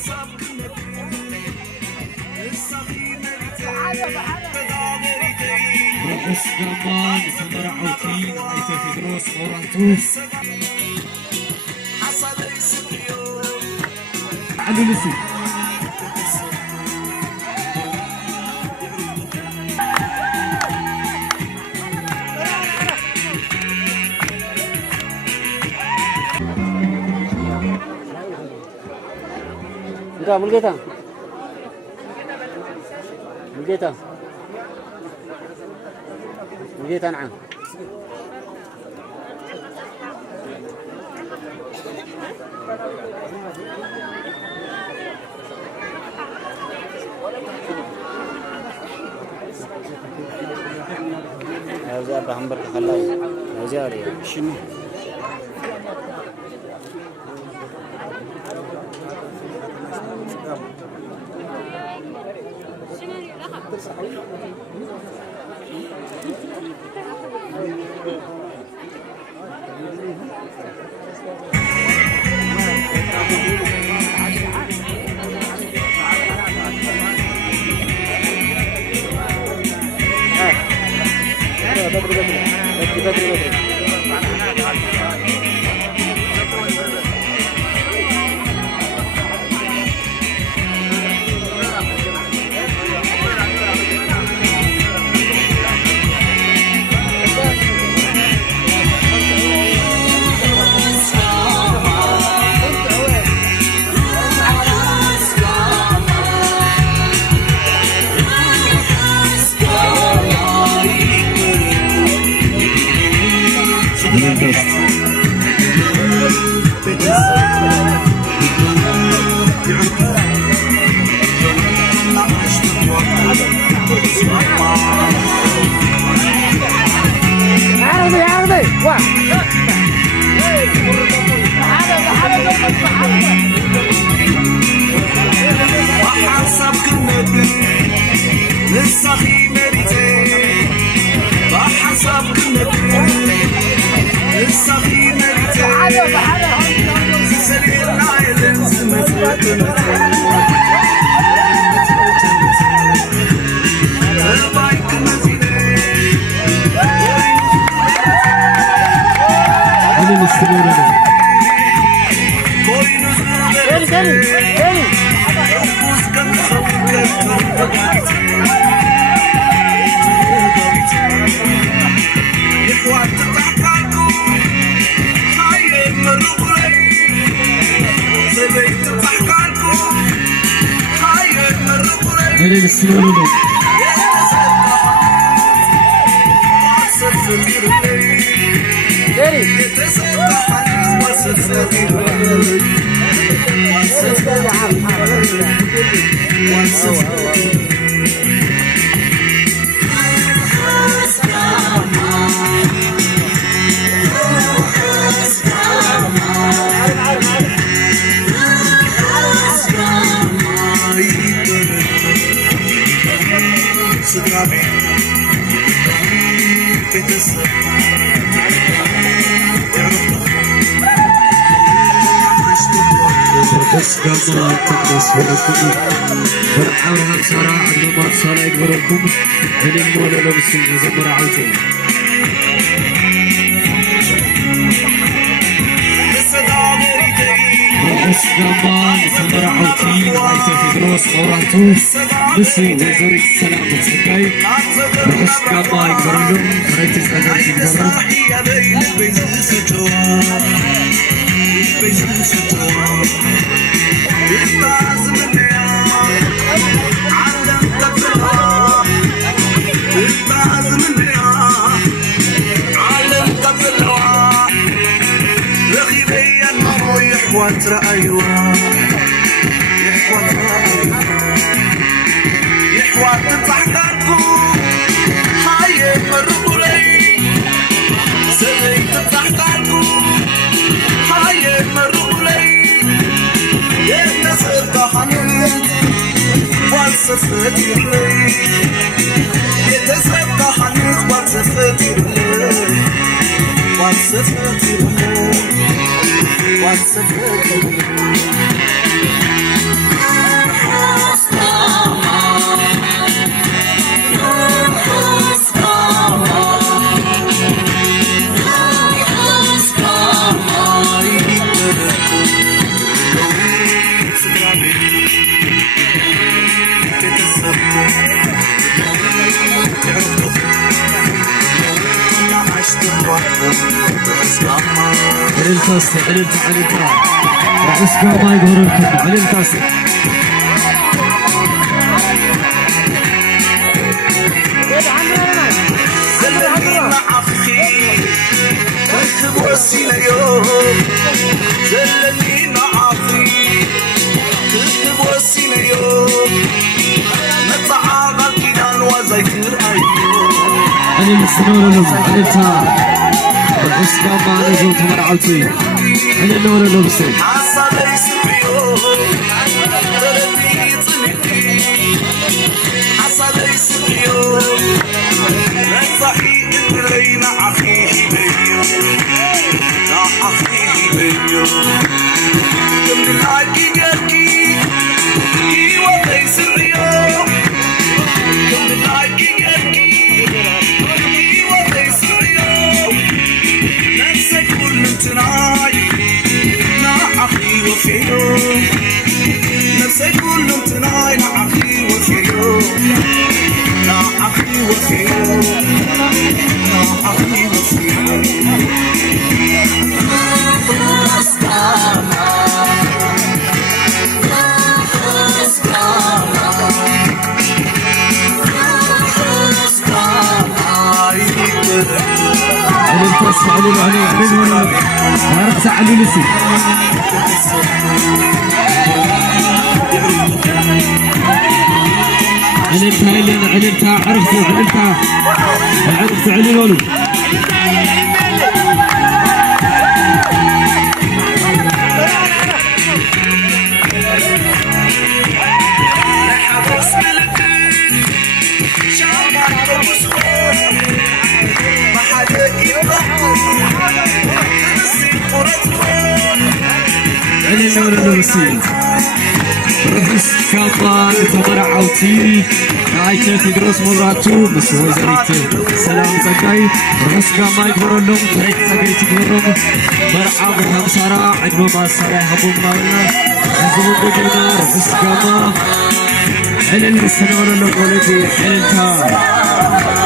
رقص كمان سمر عوتين عيسى في دروس اورانتوس علي لسي Enggak, Mulgeta. Mulgeta. Mulgeta نعم. هذا أبراهيم بركة خلاص. هذا عليه. شنو؟ بدري بس قبل تقدس وركم برحاول صراع عندما صلاة يقبلكم اللي مولا لبس الزمر عوتين رقص كمان سمر عوتين عيسى في دروس اورانتوس بسي وزارة السلام والسكاي رقص كمان يقبلهم فريت الزمر يحوت رأيوه يحوت تحتكم هاي مرقولي سليت تحتكم هاي مرقولي يتصل تحنيت والصفت يلي يتصل تحنيت والصفت يلي والصفت يلي والصفت يلي علمت رأس ما يقهر لكم علمت زلني مع أخي ركب وسيلة يوم زلني مع أخي ركب وسيلة يوم نتعاقل كدان وذكر أيوم أنا مسنور لهم علمتها رأس ما نزل تمرعوتي أنا نور لهم سي حسب يسبيو تلتي طنقي حسب يسبيو نصحي إدري مع أخي بيو مع أخي بيو كم نلاقي يركي كي وضي سبيو كم نلاقي يركي كي وضي سبيو نفسك كل امتناعي مع أخي وفيو نفسك كل امتناعي مع أخي وفيو مع أخي وفيو مع أخي وفيو علمت أسمع علم عرفت علي لسي علمتها اللي أنا علمتها عرفت علي لولو علي لولو نسيت رئيس كمان تمرعوتي نايته تدرس مراتو بس هو زريته سلام زكاي رئيس كمان يقولون تريت زكاي تقولون مرعى بهم سارة عدم ما سارة هبوم مالنا هزموا بجنا رئيس كمان على السنة ولا ولدي علمتها